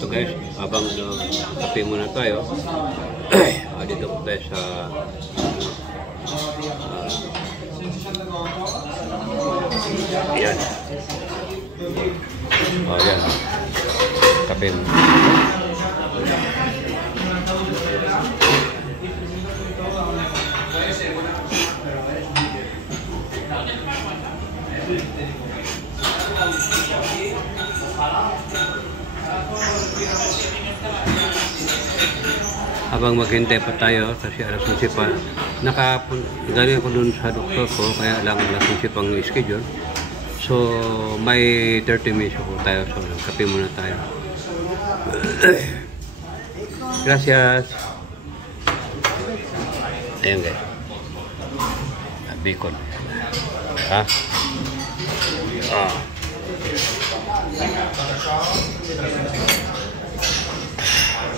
ito guys, habang kape muna tayo. Dito po tayo sa yan. Yan. Kape muna. Habang maghintay pa tayo kasi alas 11 pa, galing ako dun sa doktor ko, kaya alam alas 11 pang schedule. So may 30 minutes ako tayo, so kape muna tayo. Gracias. Ayan guys, bacon ha.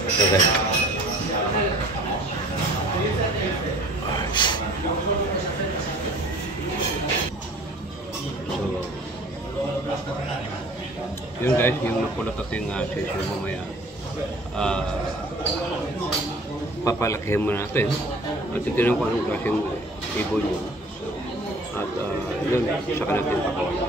Ito guys. So, yun guys, yung nakulat ating session mamaya. Papalakihin mo natin at titignan ko anong klaseng ibon yun. At yun, saka natin pakawalan.